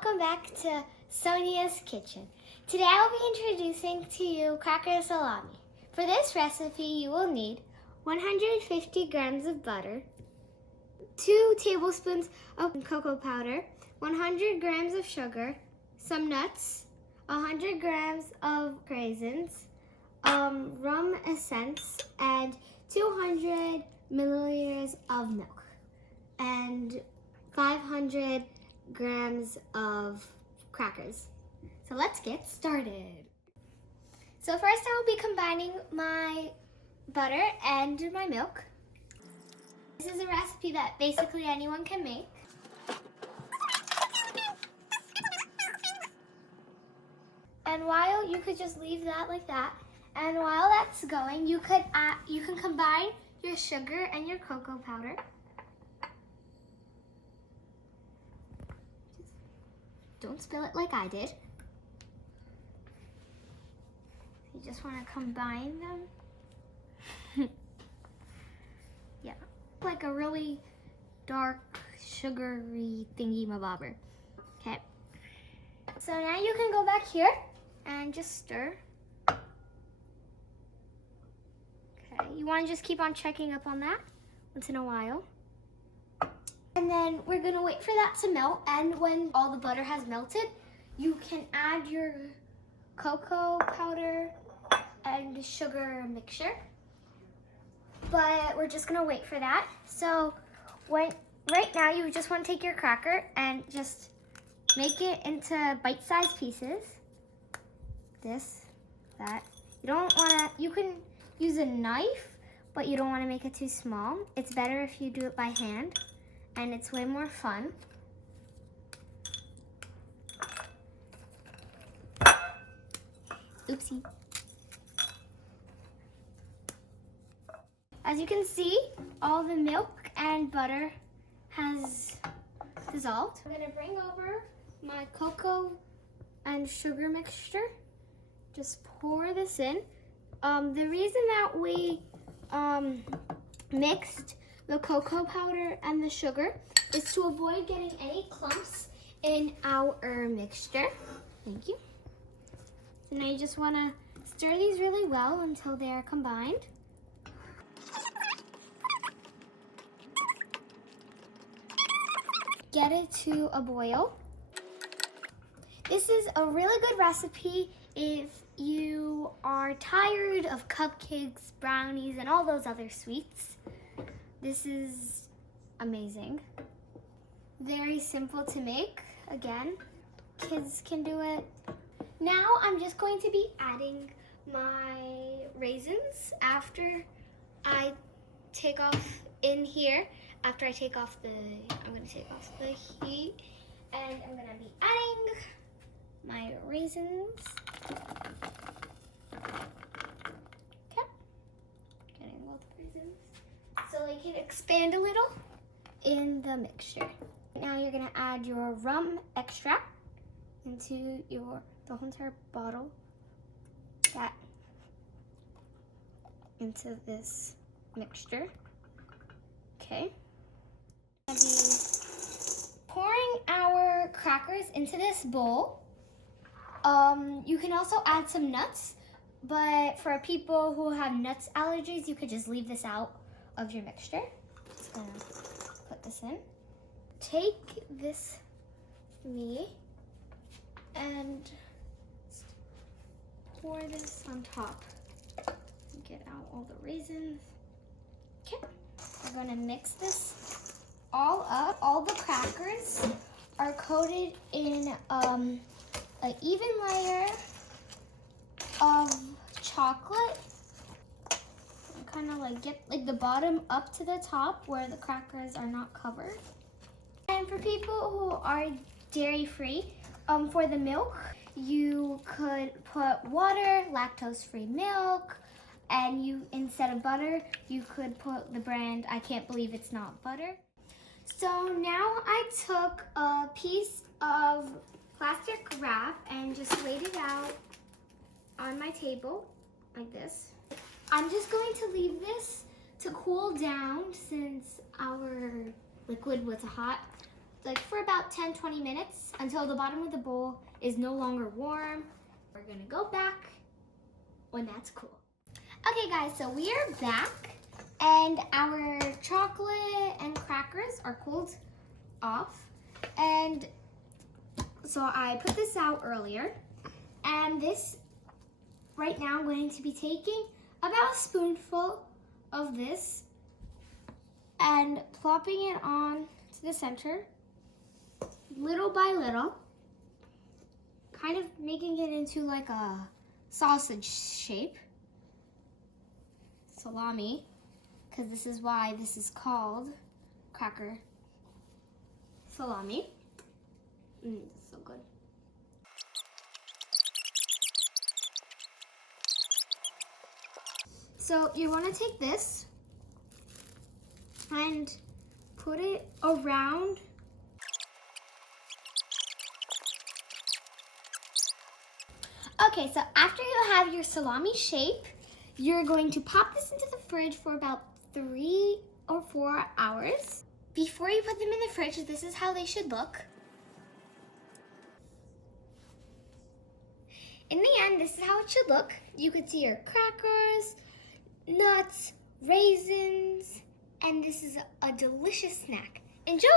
welcome back to Sonia's Kitchen. Today I will be introducing to you Crackers Salami. For this recipe you will need 150 grams of butter, 2 tablespoons of cocoa powder, 100 grams of sugar, some nuts, 100 grams of raisins, rum essence, and 200 milliliters of milk, and 500 grams of crackers. So let's get started. So first I will be combining my butter and my milk. This is a recipe that basically anyone can make. And while you could just leave that like that, and while that's going, you can combine your sugar and your cocoa powder. Don't spill it like I did. You just want to combine them. Yeah, like a really dark, sugary thingy-mabobber. Okay. So now you can go back here and just stir. Okay, you want to just keep on checking up on that once in a while. And then we're gonna wait for that to melt, and when all the butter has melted, you can add your cocoa powder and sugar mixture. But we're just gonna wait for that. So right now you just wanna take your cracker and just make it into bite-sized pieces. This, that. You can use a knife, but you don't wanna make it too small. It's better if you do it by hand, and it's way more fun. Oopsie. As you can see, all the milk and butter has dissolved. I'm gonna bring over my cocoa and sugar mixture. Just pour this in. The reason that we mixed the cocoa powder and the sugar is to avoid getting any clumps in our mixture. Thank you. So now you just want to stir these really well until they are combined. Get it to a boil. This is a really good recipe if you are tired of cupcakes, brownies, and all those other sweets. This is amazing. Very simple to make. Again, kids can do it. Now I'm just going to be adding my raisins after I take off in here. After I take off I'm gonna take off the heat, and I'm gonna be adding my raisins. Okay, getting both raisins so they can expand a little in the mixture. Now you're gonna add your rum extract into the whole entire bottle. Into this mixture. Okay. I'll be pouring our crackers into this bowl. You can also add some nuts, but for people who have nuts allergies, you could just leave this out of your mixture. Just gonna put this in. Take this meat and pour this on top. Get out all the raisins. Okay, we're gonna mix this all up. All the crackers are coated in an even layer of chocolate. Kind of like get like the bottom up to the top where the crackers are not covered. And for people who are dairy-free, for the milk, you could put water, lactose-free milk, and instead of butter, you could put the brand I Can't Believe It's Not Butter. So now I took a piece of plastic wrap and just laid it out on my table like this. I'm just going to leave this to cool down since our liquid was hot. like for about 10-20 minutes until the bottom of the bowl is no longer warm. We're gonna go back when that's cool. Okay guys, so we are back and our chocolate and crackers are cooled off. And so I put this out earlier, and this, right now I'm going to be taking about a spoonful of this and plopping it on to the center, little by little, kind of making it into like a sausage shape, salami, because this is why this is called Cracker Salami. It's so good. So you want to take this and put it around Okay, so after you have your salami shape, you're going to pop this into the fridge for about 3 or 4 hours. Before you put them in the fridge, this is how they should look. In the end, this is how it should look. You could see your crackers, nuts, raisins, and this is a delicious snack. Enjoy!